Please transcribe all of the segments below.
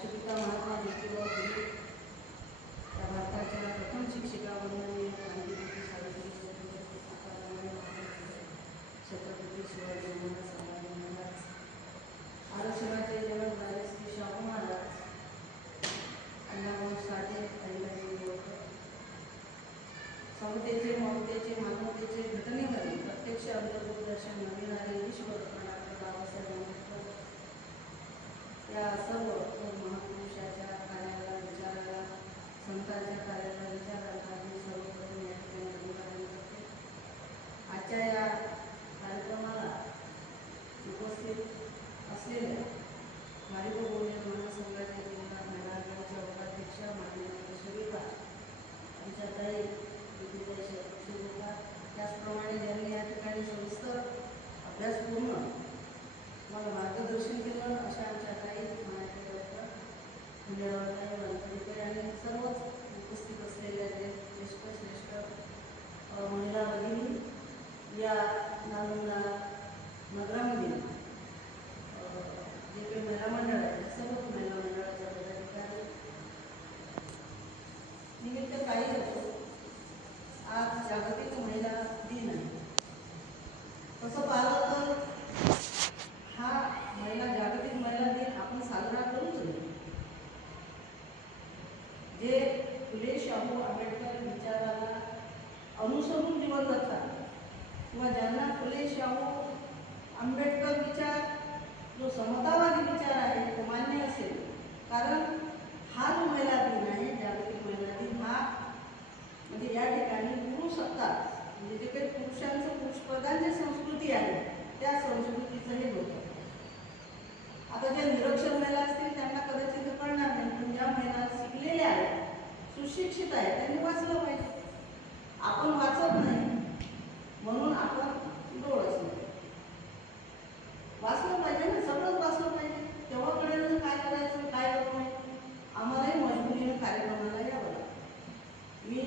राष्ट्रपिता महात्मा ज्योतिबा फुले या भारताच्या प्रथम शिक्षिका वंदनीय क्रांतिज्योती सावित्रीबाई फुले, छत्रपती शिवाजी महाराज, संभाजी महाराज, आरक्षणाचे जनक झाले श्री शाहू महाराज, अण्णाभाऊ साठे, अहिल्यादेवी होळकर, समतेचे, ममतेचे, मानवतेचे घटनेमध्ये प्रत्यक्ष अंतर्दर्शन नवीनारे ईश्वर डॉक्टर बाबासाहेब आंबेडकर या सर्व महापुरुषाच्या कार्याला, विचाराला, संतांच्या कार्याला, विचाराला मी सर्वप्रथम या ठिकाणी अभिवादन करते. आजच्या या कार्यक्रमाला उपस्थित असलेल्या मारिको गोंदिया महासंघाच्या जिल्हा मेळाव्याच्या उपाध्यक्षा माननीय सुरेखा आमच्या ताई सुरेखा, त्याचप्रमाणे ज्यांनी या ठिकाणी सविस्तर अभ्यासपूर्ण मला मार्गदर्शन केलं अशा आमच्या ताई मराठी डॉक्टर खंडेरावताई वानखडेकर आणि सर्वच उपस्थित असलेल्या श्रेष्ठ महिला भगिनी या नालंदा नगरामध्ये जे काही महिला मंडळ आहे त्या सर्व महिला मंडळाच्या पदाधिकारी निमित्त काही होतो. आज जागतिक महिला दिन आहे. तसं पाहिलं तर हा जागतिक महिला दिन आपण साजरा करूच नाही. जे फुले शाहू आंबेडकर विचाराला अनुसरून जीवन जगतात किंवा ज्यांना फुले शाहू आंबेडकर विचार जो समतावादी विचार आहे तो मान्य असेल, कारण हा जो महिला दिन आहे जागतिक महिला दिन हा म्हणजे या ठिकाणी पुरुषसत्ता म्हणजे जे काही पुरुषांचं पुरुषप्रधान जी संस्कृती आहे त्या संस्कृतीचं हे होतं. आता ज्या निरक्षर महिला असतील त्यांना कदाचित कळणार नाही, पण ज्या महिला शिकलेल्या आहेत, सुशिक्षित आहेत, त्यांनी वाचलं पाहिजे. आपण वाचत नाही म्हणून आपण डोळस नाही. वाचलं पाहिजे ना, सगळंच वाचलं पाहिजे. तेव्हा कळेल काय करायचं काय करू नये. आम्हालाही मजबुरीने कार्यक्रमाला यावं लागतं. मी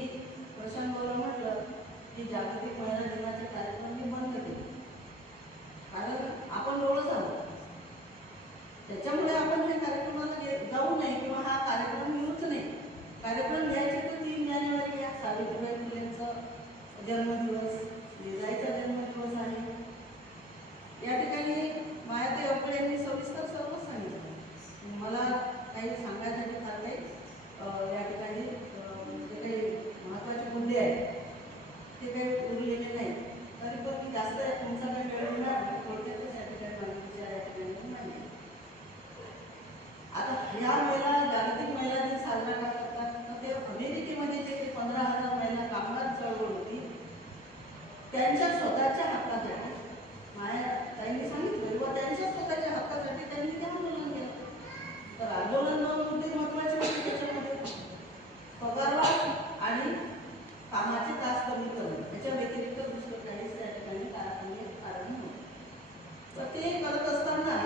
प्रशांतला म्हटलं की जागतिक महिला दिनाचे कार्यक्रम मी बंद केले, कारण आपण डोळस आहोत. त्याच्यामुळे आपण हे कार्यक्रमाला जाऊ नये किंवा हा कार्यक्रम घेऊच नाही. कार्यक्रम घ्यायचे तर 3 जानेवारी घ्या, सावित्रीबाई फुलेंचा जन्मदिवस, जिजाईचा जन्मदिवस आहे. या ठिकाणी मायाताई अवकडे यांनी सविस्तर सर्व सांगितलं. मला काही सांगायसाठी फार काही या ठिकाणी जे काही महत्त्वाचे मुद्दे आहेत ते काही उरलेले नाही. तरी पण मी जास्त तुमचा काही वेळ घेणार नाही, थोडक्यातच या ठिकाणी मला विचार या ठिकाणी नाही. आता ह्या महिला जागतिक महिला दिन साजरा का करतात, तर ते अमेरिकेमध्ये जे 15,000 महिला कामगार चळवळ होती त्यांच्या स्वतःच्या हक्कासाठी त्यांनी सांगितलं किंवा त्यांच्या स्वतःच्या हक्कासाठी त्यांनी ते आंदोलन केलं. तर आंदोलन 2 मुद्दे महत्त्वाचे होते त्याच्यामध्ये, पगारवाढ आणि कामाचे तास कमी करणं. याच्या व्यतिरिक्त दुसरं काहीच त्या ठिकाणी कारण नव्हतं. तर ते करत असताना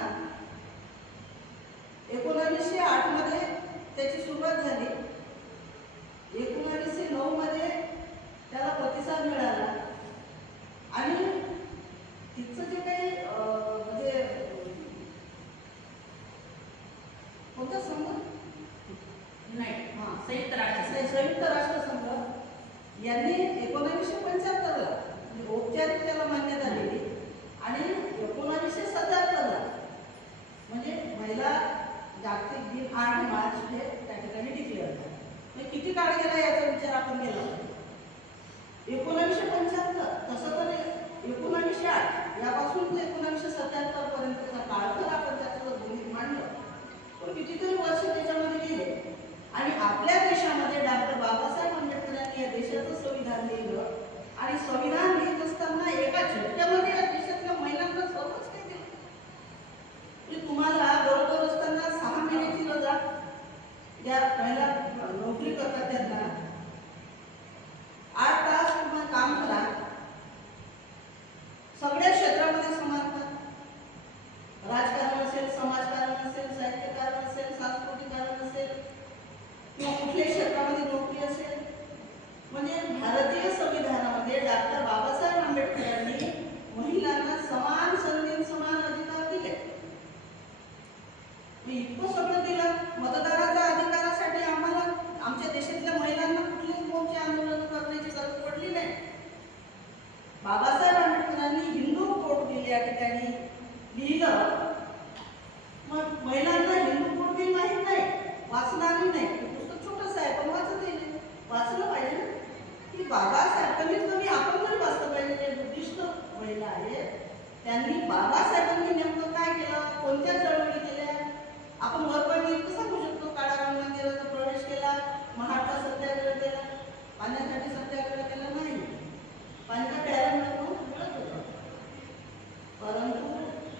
1908 मध्ये त्याची सुरुवात झाली. 1909 मध्ये त्याला प्रतिसाद मिळाला आणि तिचं जे काही म्हणजे कोणता संघ संयुक्त राष्ट्रसंघ यांनी 1975 ला म्हणजे औपचारिक त्याला मान्यता दिली आणि 1977 ला म्हणजे महिला जागतिक दिन 8 मार्च हे त्या ठिकाणी डिक्लेअर झाले. म्हणजे किती काळ गेला याचा विचार आपण केला. 1975 तसं तर 1908 यापासून ते 1977 पर्यंतचा काळ जर आपण त्याचं गणित मांडलं तर कितीतरी वर्ष त्याच्यामध्ये गेले. आणि आपल्या देशामध्ये डॉक्टर बाबासाहेब आंबेडकरांनी या देशाचं संविधान लिहिलं आणि संविधान लिहित असताना एका झटक्यामध्ये या देशातल्या महिलांना सर्वच काही दिलं. म्हणजे तुम्हाला गरोदर असताना 6 महिन्याची रजा ज्या महिला नोकरी करतात त्यांना 8 तास तुम्हाला काम करा, सगळ्या क्षेत्रामध्ये समानता, राजकारण असेल, समाजकारण असेल, साहित्यकारण असेल, सांस्कृतिक कारण असेल किंवा कुठल्याही क्षेत्रामध्ये नोकरी असेल. म्हणजे भारतीय संविधानामध्ये डॉक्टर बाबासाहेब आंबेडकरांनी महिलांना समान संधी समान अधिकार दिले. इतकं सगळं दिलं. मतदानाच्या अधिकारासाठी आम्हाला आमच्या देशातल्या महिलांना कुठलीच मोर्चे आंदोलन करण्याची गरज पडली नाही. बाबासाहेब आंबेडकरांनी हिंदू कोड बिल या ठिकाणी लिहिलं. मग महिलांना हिंदू कोड बिल माहीत नाही, वाचणारही नाही. पुस्तक छोटंसं आहे पण वाचलं पाहिजे ना की बाबासाहेब कमीत कमी आपण तरी वाचलं पाहिजे. जे बुद्धिस्ट महिला आहेत त्यांनी बाबासाहेबांनी नेमकं काय केलं, कोणत्या चळवळी केल्या आपण वरपणी इतकं सांगू शकतो. काळाराम मंदिराचा प्रवेश केला, महाडचा सत्याग्रह केला, पाण्यासाठी सत्याग्रह केला नाही, पाण्याच्या प्यायला मिळत होतं. परंतु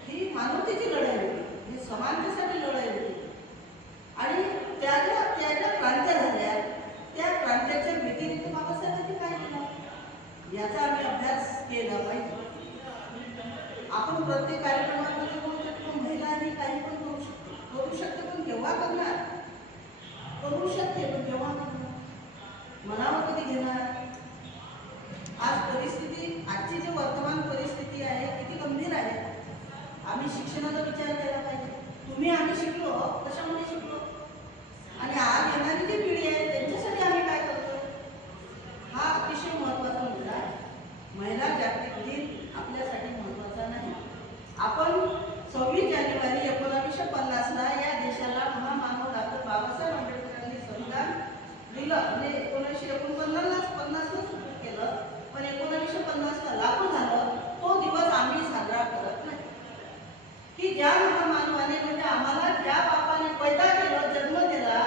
ही मानवतेची लढाई होती, ही समानतेसाठी लढाई होती. आणि त्याच्या क्रांत्या झाल्या. त्या क्रांत्याच्या व्यतिरिक्त बाबासाहेबांनी काय केलं याचा आम्ही अभ्यास केला पाहिजे. आपण प्रत्येक कार्यक्रमामध्ये बोलू शकतो, महिलांनी काही पण करू शकते पण केव्हा करणार, करू शकते पण केव्हा करणार, मनावर कधी घेणार. आज परिस्थिती, आजची जी वर्तमान परिस्थिती आहे किती गंभीर आहे. आम्ही शिक्षणाचा विचार केला पाहिजे. तुम्ही आम्ही शिकलो, कशामुळे शिकलो आणि आज येणारी जी पिढी आहे त्यांच्यासाठी आम्ही काय करतो हा अतिशय महत्त्वाचा मुद्दा आहे. महिला जागतिक दिन आपल्यासाठी महत्त्वाचा नाही. आपण 26 जानेवारी 1950ला या देशाला महामानव डॉक्टर बाबासाहेब आंबेडकरांनी संविधान दिलं. म्हणजे 1949ला सुरू केलं पण 1950ला लागू झालं. तो दिवस आम्ही साजरा करत नाही की ज्या महामानवाने म्हणजे आम्हाला ज्या बापाने पैदा केलं, जन्म दिला,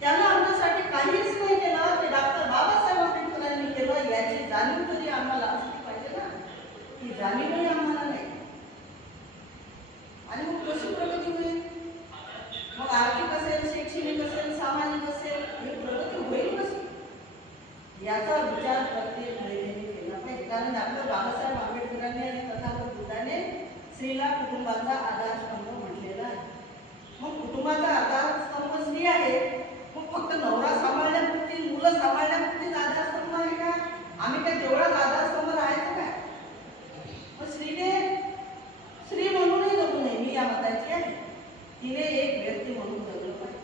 त्यानं आमच्यासाठी काहीच नाही केलं ते डॉक्टर बाबासाहेब आंबेडकरांनी केलं याची जाणीव तरी आम्हाला असली पाहिजे ना. ही जाणीवही आम्हाला नाही. आणि मग कशी प्रगती होईल, मग आर्थिक असेल, शैक्षणिक असेल, सामाजिक असेल, ही प्रगती होईल कशी याचा विचार प्रत्येक महिलेने केला पाहिजे. कारण डॉक्टर बाबासाहेब आंबेडकरांनी आणि तथागत बुद्धाने स्त्रीला कुटुंबाचा आधारस्तंभ म्हटलेला आहे. मग कुटुंबाचा आधारस्तंभ स्त्री आहे. मग फक्त नवरा सांभाळण्यापुरती, मुलं सांभाळण्यापुरतीच आधारस्तंभ आहे का? आम्ही काय तेवढाच आधारस्तंभ राहायचं काय? मग स्त्रीने स्त्री म्हणूनही जगू नये, मी या मताची आहे. तिने एक व्यक्ती म्हणून जगलं पाहिजे.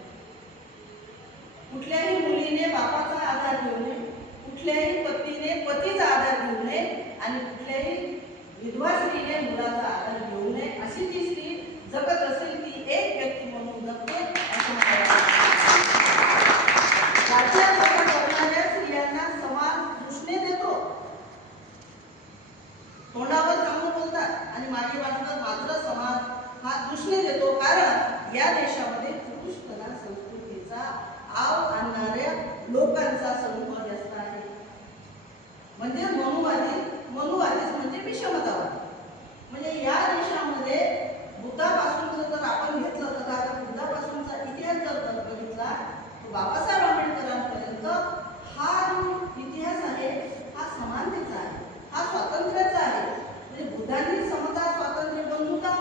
कुठल्याही मुलीने बापाचा आधार घेऊ नये, कुठल्याही पत्नीने पतीचा आधार घेऊ नये आणि कुठल्याही विधवा स्त्रीने मुलाचा आधार घेऊ नये. अशी जी स्त्री जगत असेल ती एक व्यक्ती म्हणून जगते असं मला वाटतं. राज्यात करणाऱ्या स्त्रियांना समाज दृष्टीने देतो, तोंडावर चांगलं बोलतात आणि मागे वाटतात, मात्र समाज हा दृष्टीने देतो. कारण या देशामध्ये पुरुष प्रधान संस्कृतीचा आव आणणाऱ्या लोकांचा समूह जास्त आहे. म्हणजे मनुवादीच म्हणजे विषमतावादी. म्हणजे या देशामध्ये बुद्धापासूनचं जर आपण घेतलं तर बुद्धापासूनचा इतिहास जर बघितला तर बाबासाहेब आंबेडकरांपर्यंत हा जो इतिहास आहे हा समानतेचा आहे, हा स्वातंत्र्याचा आहे. म्हणजे बुद्धांनी समता, स्वातंत्र्य, बंधुता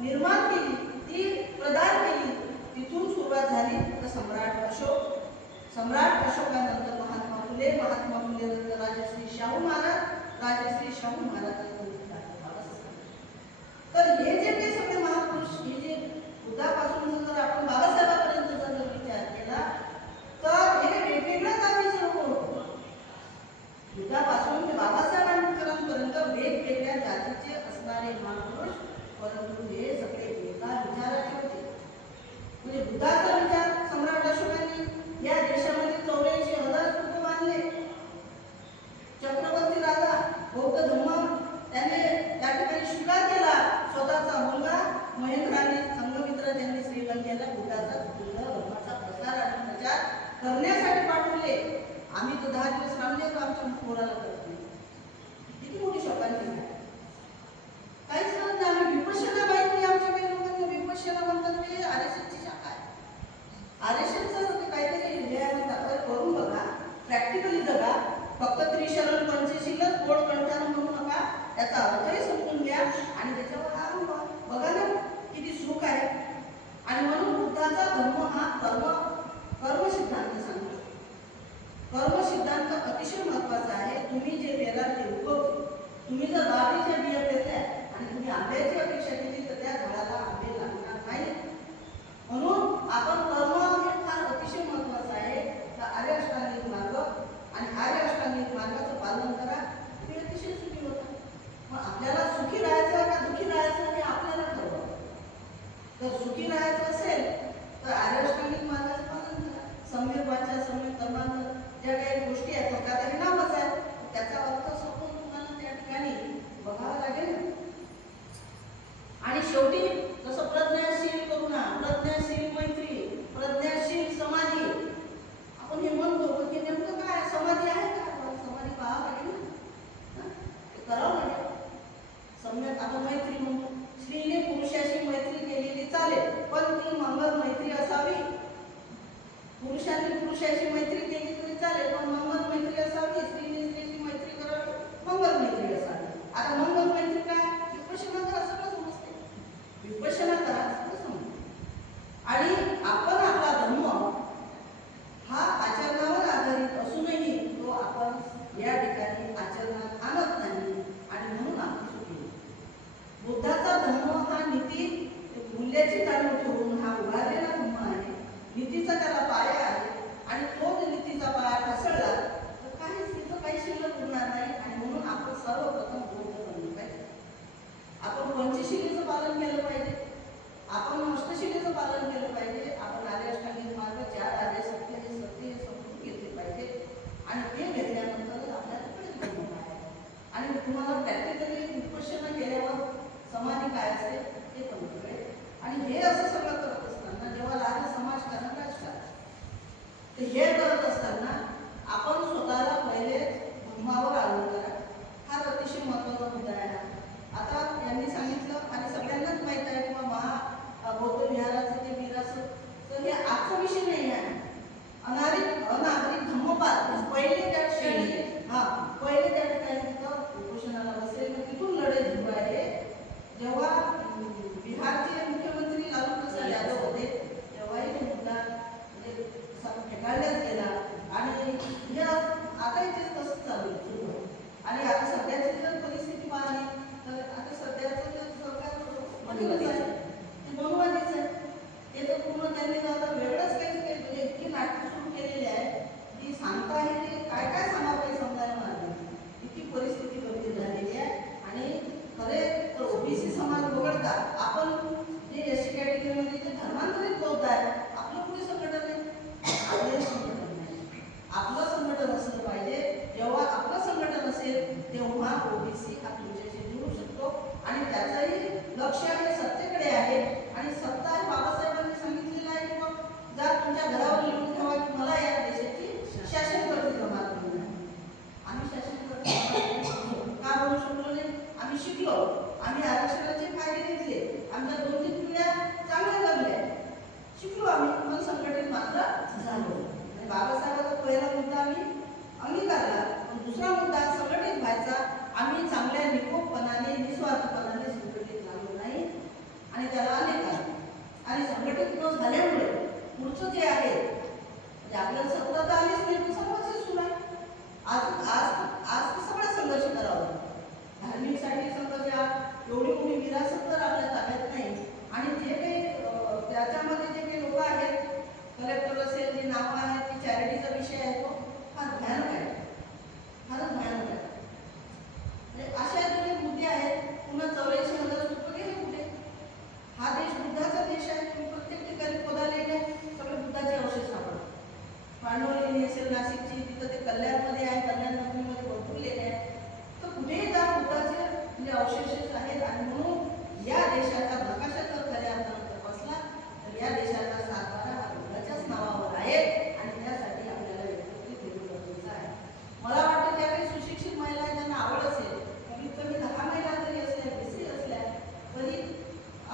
निर्माण केली, ती प्रदान केली. तिथून सुरुवात झाली तर सम्राट अशोकानंतर महात्मा फुले नंतर राजश्री शाहू महाराज तर हे जे काही सगळे महापुरुष, हे जे बुद्धापासून जर आपण बाबासाहेबांपर्यंत जर विचार केला तर हे वेगवेगळ्या जातीचे लोक होते. बुद्धापासून ते बाबासाहेब आंबेडकरांपर्यंत वेगवेगळ्या जातीचे असणारे महापुरुष, परंतु हे सगळे एका विचाराचे होते. म्हणजे बुद्धाचा विचार सम्राट अशोकांनी या देशामध्ये 84,000 स्तूप बांधले. चक्रवर्ती राजा बौद्ध धर्म त्याने या ठिकाणी स्वीकार केला. स्वतःचा मुलगा महेंद्राने संघमित्र ज्यांनी श्रीलंकेला बुद्ध धर्माचा प्रसार आणि प्रचार करण्यासाठी पाठवले. आम्ही तर 10 दिवस रामले तर आमच्या पोराला करत नाही. किती मोठी शोकांती आहे. काहीच करत नाही. आम्ही विपश्यना माहिती आमच्या काही लोकांना विपश्यना म्हणतात ते RSSची शाखा आहे. RSSचं काहीतरी करून बघा, प्रॅक्टिकली जगा. फक्त त्रिशरण पंचशीलच गोड कंठानं म्हणू नका, त्याचा अर्थही समजून घ्या आणि त्याच्यावर आराम बघा ना किती सुख आहे. आणि म्हणून बुद्धाचा धर्म हा कर्म सिद्धांत सांगतो. कर्म सिद्धांत अतिशय महत्वाचा आहे. तुम्ही जे पेराल ते उगवते. तुम्ही जर बाबीच्या बिया पेरल्या आणि तुम्ही आंब्याची अपेक्षा केली तर त्या झाडाला आंबे लागणार नाही. म्हणून निस्वार्थपणाने संघटित झालो नाही आणि त्याला अनेक कारण आणि संघटित न झाल्यामुळे पुढचं जे आहे म्हणजे आपल्याला सत्ता तर आलीच नाही पण सर्वच सुरू आहे. आज आज आज सगळा संघर्ष करावा लागतो. धार्मिकसाठी संघर्ष एवढी मोठी विरासत तर आपल्या ताब्यात नाही आणि जे काही त्याच्यामध्ये जे काही लोक आहेत कलेक्टर असेल जे नावं आहेत ती चॅरिटीचा विषय आहे तो फार भयानक आहे, फारच भयानक आहे. म्हणजे अशा जे मुद्दे आहेत पुन्हा 84,000 रुपये गेले कुठे? हा देश बुद्धाचा देश आहे. तुम्ही प्रत्येक ठिकाणी खोदाले सगळे बुद्धाचे अवशेष सापडतात. पांडवलेणी असेल नाशिकची तिथं ते कल्याणमध्ये आहे, कल्याण नगरीमध्ये भरपूर लेणे आहे. तर कुठेही जा बुद्धाचे म्हणजे अवशेष आहेत आणि म्हणून या देशाचा नकाशा जर खऱ्या अर्थानं तपासला तर या देशाचा सातबारा हा बुद्धाच्याच नावावर आहे आणि त्यासाठी आपल्याला एकत्रित येणं गरजेचं आहे. मला वाटतं ज्या काही सुशिक्षित महिला आहेत त्यांना आवड असेल कमीत कमी 10 महिला जरी असल्या बेसी असल्या तरी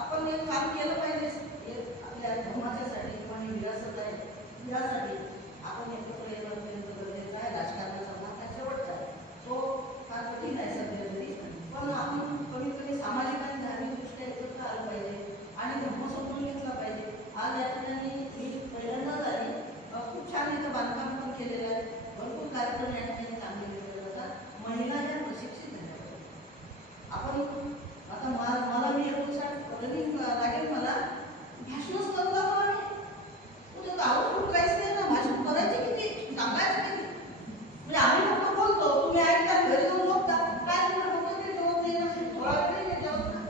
आपण एक काम केलं पाहिजे आपल्या धर्माच्यासाठी किंवा ही विरासत आहे यासाठी आपण एकत्र येणं अत्यंत गरजेचं आहे. राजकारणाचा भाग हा शेवटचा आहे, तो फार कठीण आहे सध्या तरी, पण आपण कमीत कमी सामाजिक आणि धार्मिक दृष्ट्या एकत्र आलं पाहिजे आणि धर्म समजून घेतला पाहिजे. आज या ठिकाणी मी पहिल्यांदाच आली, खूप छान इथं बांधकाम पण केलेलं आहे, भरपूर कार्यक्रम या ठिकाणी चांगले केले जातात. महिला ह्या प्रशिक्षित झाल्या पाहिजे. आपण आता मला मी 59 रनिंग लागेल, मला भाषणच करत आहोत आम्ही. तुझं आउटपुट काहीच नाही ना, भाषण करायचे किती, सांगायचं किती. म्हणजे आम्ही फक्त बोलतो, तुम्ही ऐकता, घरी जाऊन बघता, काय तुम्हाला डोकं काही जेवत नाही ना, थोडा वेळ नाही जेवत ना.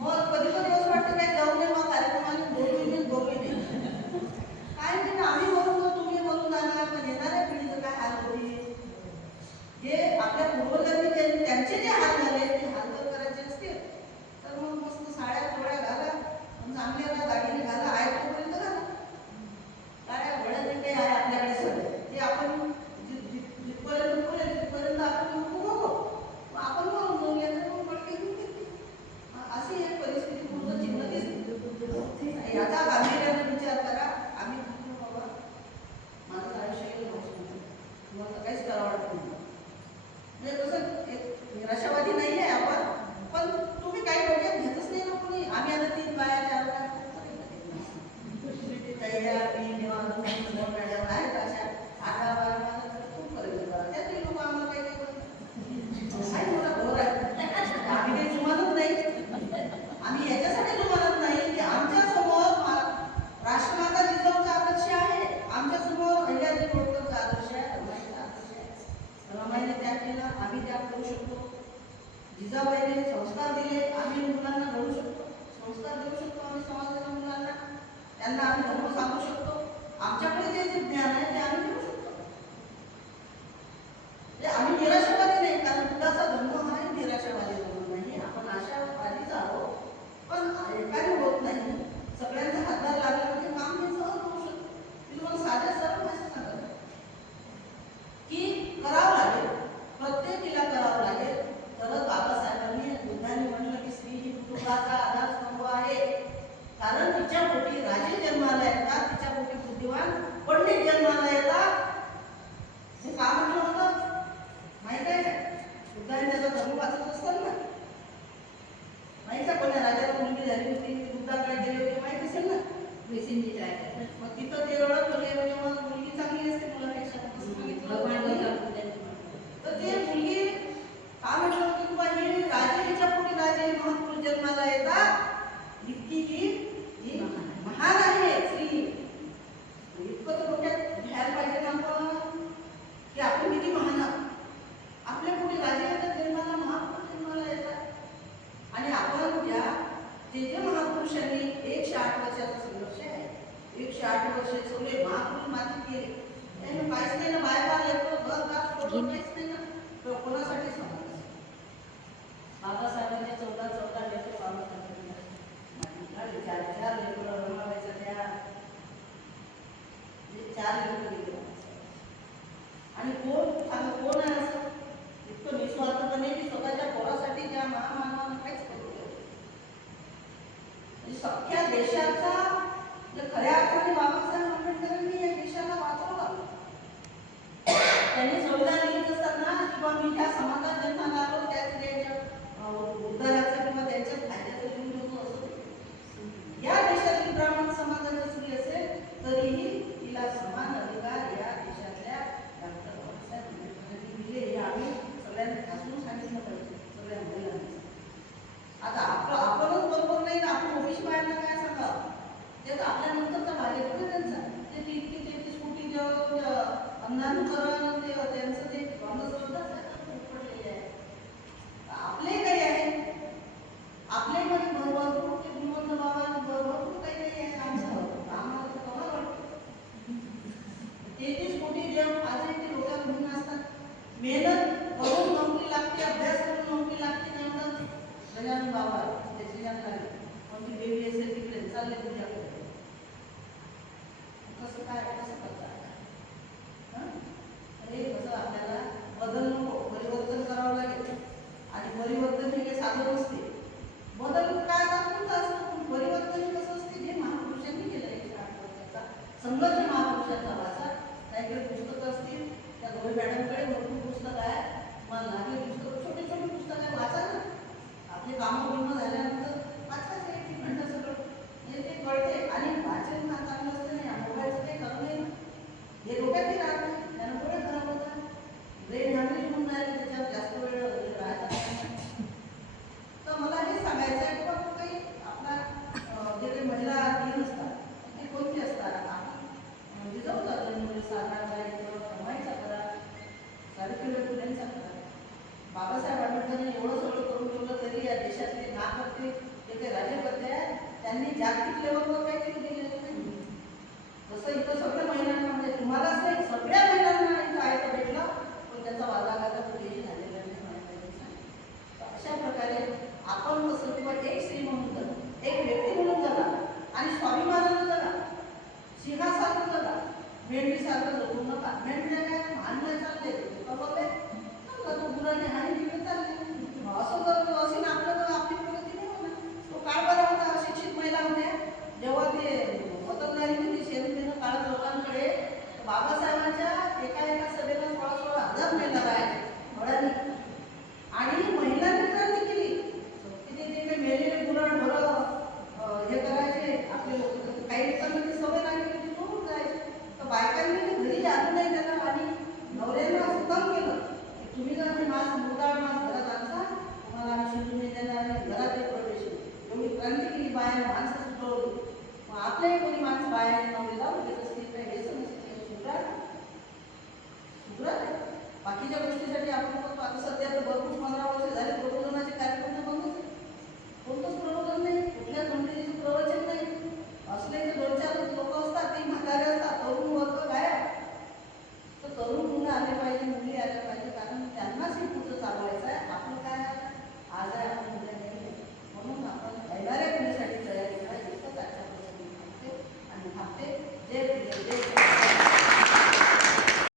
मग कधी कधी असं वाटतं काय जाऊ नये मग कार्यक्रमाने बोलू नाही काय नाही. आम्ही बोलून तुम्ही बोलून जाणार, पण येणाऱ्या पिढीचं काय हाल होईल. जे आपल्या पूर्वजांनी त्यांचे जे हाल झाले ते हाल जर करायचे असतील तर मग मस्त साड्या चोळ्या घाला, चांगल्या दागिने घाला, आहे तोपर्यंत घाला. साड्या घोड्या जे काही आहे आपल्याकडे सगळं ते आपण जिथपर्यंत पुरेल तिथपर्यंत आपण बघू, आपण बोलून जाऊन याचं मग पडके अशी एक परिस्थिती पुढचं चिन्ह दिसते. याचा गांभीर्याने विचार करा. आम्ही म्हणतो बाबा माझं आयुष्य गेलं भाषण, तुम्हाला काहीच करावं वाटत नाही. म्हणजे कसं एक निराशावादी नाही आहे आपण, पण तुम्ही काही डोक्यात घेतच नाही ना कोणी. आम्ही आता 3 बाया 4 बाया आहेत अशा 8 बाया खूप करायचं त्यातही लोक आम्हाला काही मोठा घोर आहे. आम्ही काही जुमानत नाही, आम्ही याच्यासाठी जुमानत नाही की आमच्या समोर राष्ट्रमाता जिजाऊचा आदर्श आहे, आमच्या समोर अहिल्यादेवी होळकरचा आदर्श आहे, रमाईचा आदर्श आहे. रमाईने त्याग केला, आम्ही त्याग करू शकतो. जिजाबाईने संस्कार दिले, आम्ही मुलांना घडू शकतो, संस्कार देऊ शकतो आम्ही समाजाच्या मुलांना, त्यांना आम्ही धर्म सांगू शकतो. आमच्याकडे जे जे ज्ञान आहे ते आम्ही देऊ शकतो. आम्ही निराशावादी नाही, कारण बुद्धाचा धर्म हा निराशावादी धर्म नाही. आपण आशावादीच आहोत, पण एकाने होत नाही. सगळ्यांचा हातभार लागला म्हणजे काम हे सहज होऊ शकतो. मी तुम्हाला साध्या सरळ भाषेत सांगत आहे की करावं लागेल, प्रत्येकीला करावं लागेल. तरच बाबासाहेबांनी बुद्धांनी म्हटलं की स्त्री ही कुटुंबाचा आधारस्तंभ आहे. कारण तिच्या पोटी राजे जन्माला येतात, तिच्या पोटी बुद्धिवान पंडित जन्माला येतात. हे का म्हटलं होतं माहित आहे का? बुद्धाने त्याचा धर्म वाचत असताना माहित आहे कोण्या राजाला मुलगी झाली होती, बुद्धाकडे गेली होती, माहित असेल ना. मग तिथं ते रडत होते म्हणजे मग मुलगी चांगली असते मुलापेक्षा, तर ते मुलगी का म्हटलं होतं की बा ही राजे हिच्या पोटी राजे महापुरुष जन्माला येतात, इतकी ही महान आहे स्त्री. इतकं तर डोक्यात घ्यायला पाहिजे ना आपण की आपण किती महान आहोत. आपल्या पोटी राजे येतात जन्माला, महापुरुष जन्माला येतात आणि आपण जे महापुरुषांनी 108 वर्षाचा संघर्ष आहे, 108 वर्ष सगळे महापुरुष मातीत गेले, त्यांना काहीच नाही ना, बायका लेकरं घर दार काहीच नाही ना, तर कोणासाठी समाज. बाबासाहेबांनी 14 लेकरं बाबासाहेबांनी मातीत काढले, 4 लेकरं रमाबाईच्या त्या 4 लेकरं गेले. आणि कोण सांगा कोण आहे असं इतकं निस्वार्थपणे की स्वतःच्या पोरासाठी त्या महामानवानं काहीच करू केलं. सख्या देशाचा खऱ्या अर्थाने बाबासाहेब आंबेडकरांनी या देशाला वाचवलं. त्यांनी संविधान लिहित असताना किंवा मी त्या समाजात अंधानुकरण ते त्यांचं ते अंधश्रद्धाच पडलेले आहे. आपले काही आहे, आपल्यामध्ये भरभरपूर ते गुणवंत बाबा भरभरपूर काही काही आहे. आम्हाला कमाल वाटतं. 33 कोटी देव आजही ते लोकांना घेऊन असतात. मेहनत करून नोकरी लागते, अभ्यास करून नोकरी लागते. त्यामुळे गजानन बाबा त्याची लागले कोणती देवी असेल तिकडे चालले तुझ्याकडे. कसं काय कसं करतात? हे कसं आपल्याला बदल नको, परिवर्तन करावं लागेल. आणि परिवर्तन हे काही साधन नसते. बदल काय दाखवून असतं, पण परिवर्तन कसं असते जे महापुरुषांनी केलं आहे. 108 वर्षाचा संघर्ष महापुरुषांचा वाचा. काहीकडे पुस्तकं असतील, त्या गोळे मॅडमकडे भरपूर पुस्तकं आहे. मला लागले पुस्तकं, छोटे छोटे पुस्तकं आहे, वाचा ना. आपले कामं पूर्ण झाल्यानंतर वाचायचं 1 घंटा सगळं, म्हणजे ते कळते. आणि वाचन हा चांगलं असतं नाही, मोबाईलचं काही खरं नाही. हे डोक्यातही राहत नाही, त्यानं डोळे खराब होतात. ब्रेन हॅमरेज होऊन जायला त्याच्यावर जास्त वेळ राहायचा नाही. तर मला हे सांगायचं आहे की काही आपला जे काही महिला दिन असतात ते कोणते असतात? आपण जिजाऊचा जन्मदिन साजरा करायचा, रमाईचा करा, सावित्रीबाई फुलेंचा करा. बाबासाहेब आंबेडकरांनी एवढं सगळं करून ठेवलं तरी या देशातले नागरिक जे काही राज्यकर्ते आहेत त्यांनी जागतिक लेवलवर काही केलं गेलेलं नाही. तसं इथं सगळ्या महिलांना, म्हणजे तुम्हालाच नाही सगळ्या महिलांना इथं आयतं भेटलं, पण त्याचा वादाघाता कुठेही झालेला नाही म्हणायचं. अशा प्रकारे आपण कसं किंवा एक स्त्री म्हणून जगा, एक व्यक्ती म्हणून जगा आणि स्वाभिमानानं जगा, सिंहासारखं जगा. मेंढीसारखं जगू नका. मेंढ्या काय हाणल्या चालले, बोलले तो गुराने हानी दिले चालले. असं जर असेल आपलं तर आपली प्रगती नाही होणार. तो काळ बरा होता, अशिक्षित महिला होत्या जेव्हा ते वतनदारी होती, शेतकऱ्यांना काळात लोकांकडे बाबासाहेबांच्या एका सभेला 16,000 महिला राहायच्या घोड्यानी. आणि महिलांनी क्रांती केली. तिथे ते काही मेलेले गुराढ ढोरं हे करायचे आपले लोक. काही लोकांना ती सवय लागली होती, सोडून जायचे. तर बायकांनी घरी आणू नये त्याला आणि नवऱ्यांना हुकम केलं की तुम्ही जर हे मास मुर्दाळ मास घरात आणता, तुम्हाला आम्ही शिजून नाही देणार नाही, घरात एक प्रवेश. एवढी क्रांती केली बायाने, माणसं सुटवली. मग आपल्याही कोणी माणसं बायाने नवरे जाऊ देत असतील, काही हेच नसते. सुधरा सुधरा बाकीच्या गोष्टीसाठी आपण